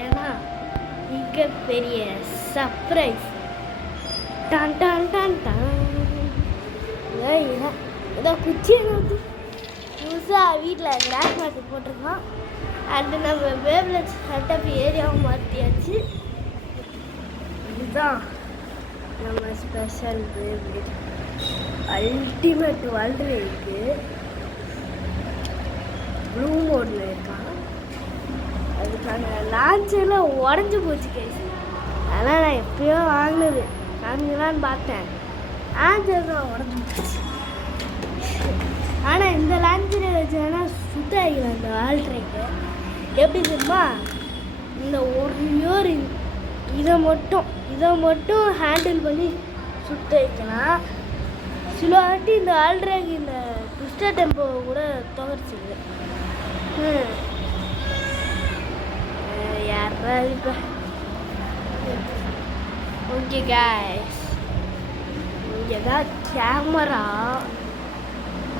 ஏன்னா மிகப்பெரிய சர்ப்ரைஸ். டான் டான் டான் டான். ஏதோ குச்சியை வந்து புதுசாக வீட்டில் கிராஸ் மாட்டி போட்டிருக்கோம். அது நம்ம பேப்லெட் செட்டப் ஏரியாவை மாற்றியாச்சு. இதுதான் நம்ம ஸ்பெஷல் பேப்லெட் அல்டிமேட் வேர்ல்டில் இருக்குது. ப்ளூ மோடில் இருக்கான். அதுக்கான லான்ச்செல்லாம் உடஞ்சி போச்சு கேஸ். அதெல்லாம் நான் எப்பயோ வாங்கினது வாங்கலான்னு பார்த்தேன். லான்ச்செல்லாம் உடஞ்சி போச்சு. ஆனால் இந்த லான்ச்சரை வச்சேன்னா சுத்தாகிக்கலாம். இந்த வால்ட்ரைக்கு எப்படி தெரியுமா, இந்த ஒரு இதை மட்டும் ஹேண்டில் பண்ணி சுத்த வைக்கலாம். சில வாட்டி இந்த ஆல்ட்ராக் இந்த ட்விஸ்டர் டெம்போவை கூட துவச்சிது. யாராவது இப்போ ஓகே காய்ஸ், இங்கே தான் கேமரா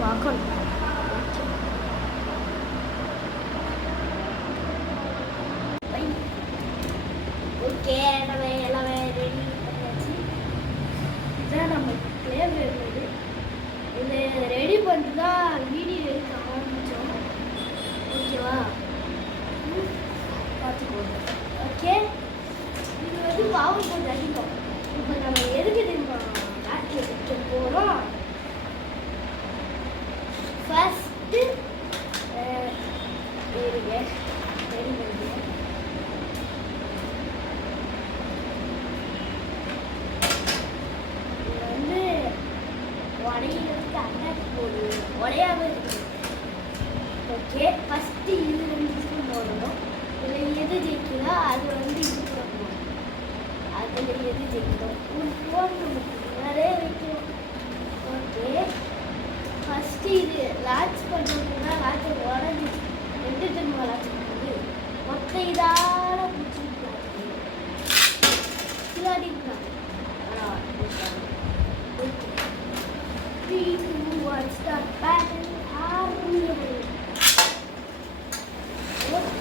பார்க்கணும். ஓகே நம்ம எல்லாமே ரெடி பண்ணியாச்சு. இதுதான் நம்ம கிளேவ் வேறு. இதை ரெடி பண்ணிட்டு தான் வீடியோ எடுக்க ஆரம்பித்தோம். ஓகேவா, பார்த்துக்கோங்க. ஓகே, இது வந்து பவர் கொஞ்சம் அதிகம். இப்போ நம்ம எதுக்கு தெரியுமா பேட்டரி வைக்க போகிறோம். ஃபஸ்ட்டு ரெடி பண்ணி உடையிறதுக்கு அட்டாக் போடு உடையாமல் இருக்குது. ஓகே, ஃபஸ்ட்டு இது 2 ஸ்பூன் போடணும். இதில் எது ஜெயிக்குதோ அது வந்து இது போடணும். அதில் எது ஜெயிக்குதோ ஒரு போடணும், நிறைய வைக்கணும். ஓகே, ஃபஸ்ட்டு இது லான்ச் பண்ணுறதுனா லான்ச்சை உடஞ்சிச்சு. 2 திரும்ப லான்ச் பண்ணுறது மொத்த இதான பிடிச்சிருக்கலாம். சிலாடிக்கலாம். Okay, 3, 2, 1 start. பேட்டரி ஆரம்பிக்கும். ஓகே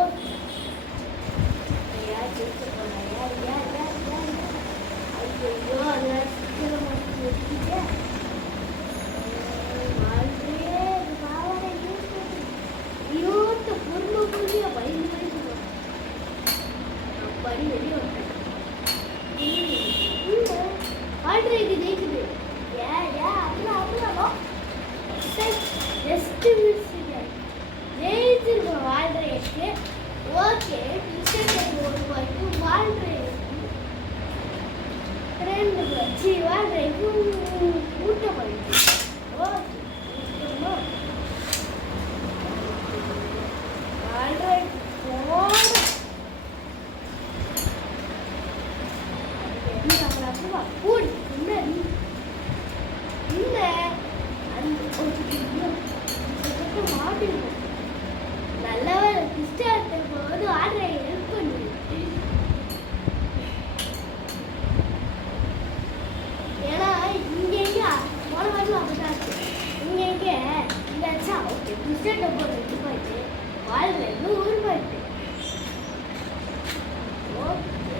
ஓகே, யார் ஜெயிக்க போனா? யார் ஐயோ, அதெல்லாம் சீக்கிரம் மட்டும் வச்சுக்கிட்டேன். இருபத்து பொருள் பயந்து படி வெளியே வந்தேன். ஆல்ட்ரேக்கு ஜெயிக்குது. அதெல்லாம் ஜஸ்ட் ஜெயிச்சிருக்கோம் ஆல்ட்ரேக்கு. ஓகே, ஒரு பாய்க்கு வால்ட்ரேக்கு 2 வச்சு வால்ட்ரேக்கு ஊட்ட போயிடுச்சு. ஓகே, வால்ட்ரேக் போட கூடி மாட்டிருக்கும். நல்லவே கிறிஸ்டாட்டு போது ஆர்டரை ஹெல்ப் பண்ணு. ஏன்னா இங்கே போன வாரம் அப்படிதான் இருக்கு. இங்கே இதாச்சா ஓகே, கிறிஸ்டாட்டை போது 2 பாயிட்டு வாழ்ல 100 பாயிட்டு. ஓகே,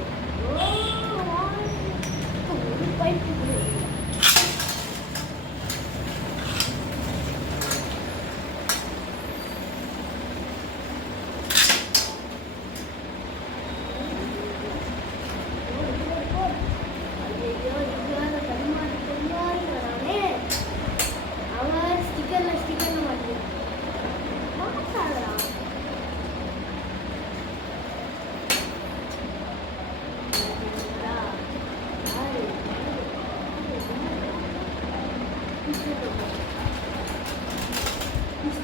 ஒரு பாயிண்ட்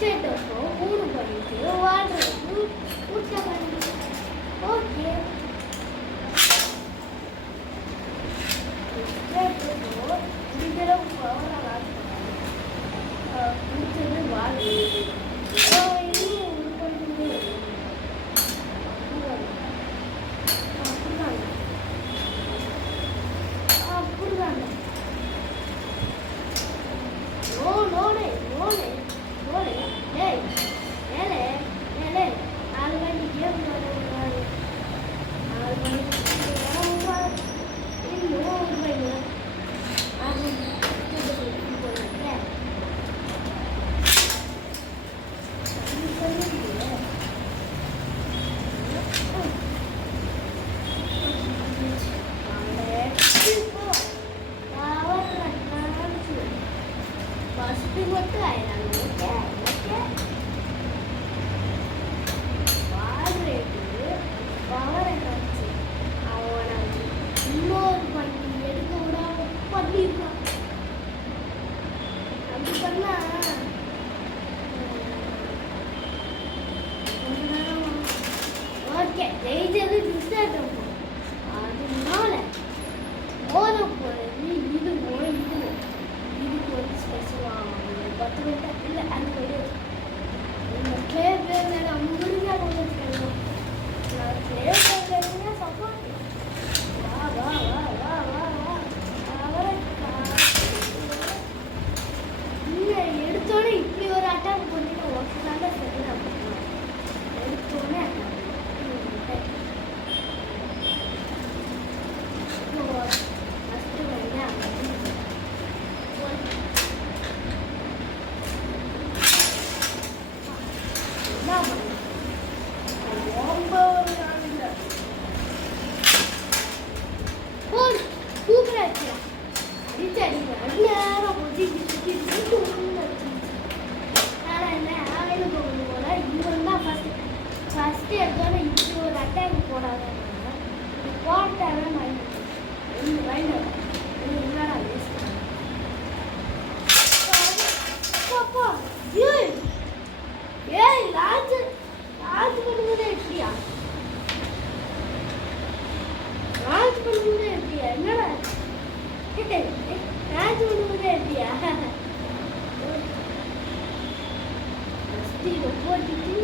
ஸ்டேட்டஸோ 3 பண்ணிட்டு வாழ்றதுக்கு ஊட்ட பண்ணி. ஓகே, ஸ்டேட்டஸோ இதெல்லாம் பவராக பிடிச்சது வாழ்வு. அப்படிதாங்க. நோ நோனே நோனே நோனே ஜெயிச்சது கிருஷ்ணாட்டம் அதனால மோத போறது இது இதுக்கு ஒரு ஸ்பெஷலாக 10 ரூபா இல்லை அந்த வீடியோ இந்த கிளேப் நான் முருகா கொண்டு வச்சுக்கணும் நான் கிளேப் சப்போர்ட் வா வா வா வா வா வா அவரை இல்லை எடுத்தோடனே இப்படி ஒரு அட்டாக் பண்ணிட்டு ஒர்க் தான் சரிதான் எடுத்தோடனே ஃபஸ்ட்டு எடுத்தோன்னே இப்படி ஒரு அட்டாக் போடாத போட்டாவே மைண்ட் என்னடா வேஸ்ட் ஏய் லாஜ் பண்ணும்போது எப்படியா லாஜ் பண்ணும்போது எப்படியா என்னடா லாஜ் பண்ணும்போது எப்படியா இதை போட்டுட்டு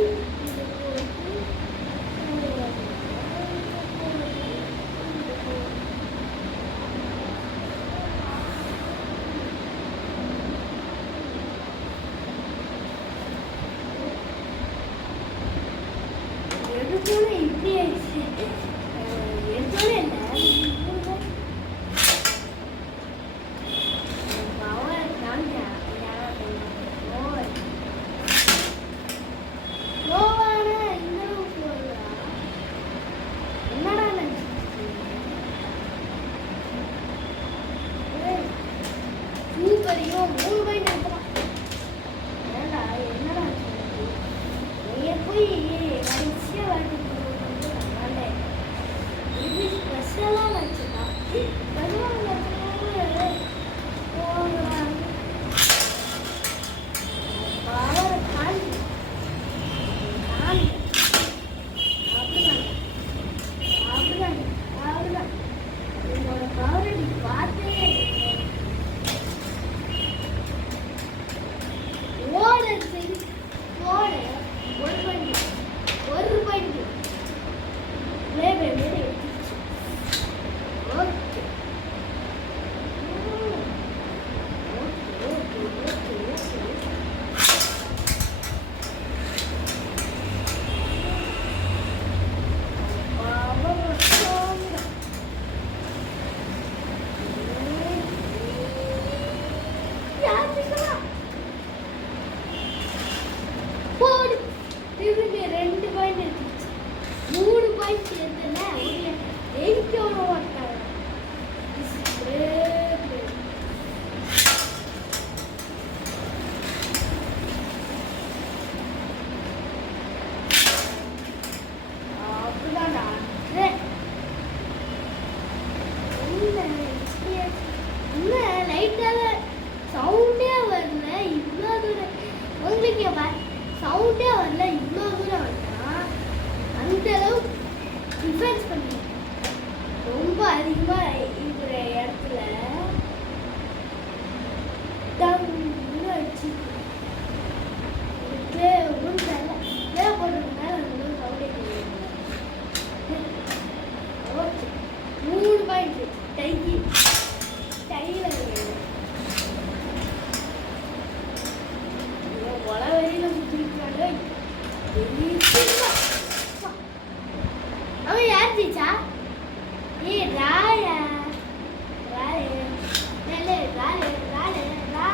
எடுத்தோன்னே இப்படி ஆயிடுச்சு எடுத்தோன்னே சூப்பரையும் 3 பாயிண்ட் எடுக்கலாம் ஏண்டா என்னடா நீ போய் கடைசியாக வாட்டி போடுறது இது ஸ்பெஷலாக வச்சுக்கா ரெண்டு பாயிண்ட் எடுத்துச்சு 3 பாயிண்ட் சேர்த்தல எவ்வளோ மாட்டாங்க அப்படிதான் இன்னும் லைட்டாக சவுண்டே வரல இவ்வளோ தூரம் உங்களுக்கு சவுண்டே வரல இவ்வளோ தூரம் வந்தால் அந்த அளவு டிஃபென்ஸ் பண்ணி ரொம்ப அதிகமாக இருக்கிற இடத்துல டங்குன்னு அடிச்சு ஒன்றும் தெரியல தேவைப்படுறதுனால அந்த சவுண்டே தெரியும் ஓகே 3 பாயிண்ட் டையில் வளவெளியில சுத்திருக்காங்க அவன் யார் ஜீச்சா ஏ ராயா ராலே ராலே ராலே ராலே ரா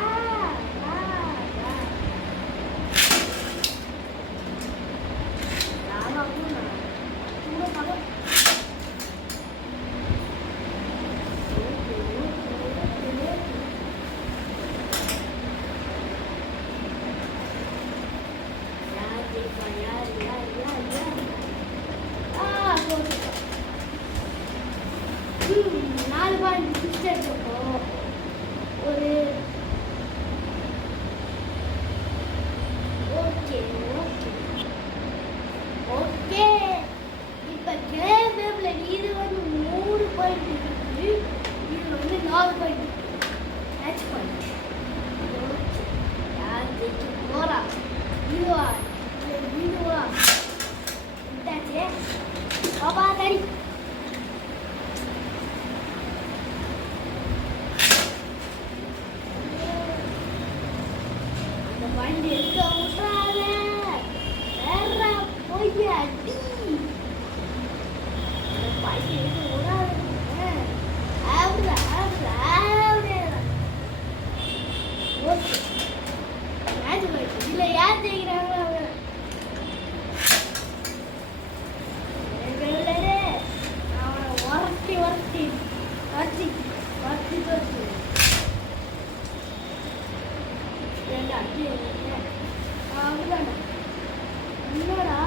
என்னடா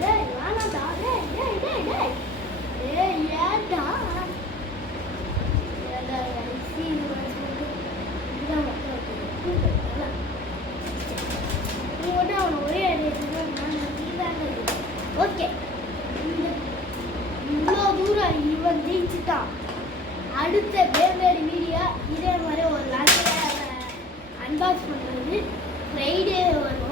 டேய் வேணாம்டா டேய் டேய் டேய் டேய் ஏய் ஏன்டா ஏன்டா ஐசி வந்து இதான் மட்டும் கூப்பிட்டு நீ ஒன்று அவனை ஒரே ஓகே இவ்வளோ தூரம் இவன் ஜெயிச்சுட்டான். அடுத்த வேறு வீடியோ இதே மாதிரி ஒரு லாஸ்ட் அன்பாக்ஸ் பண்ணுறது ஃப்ரைடே வரும்.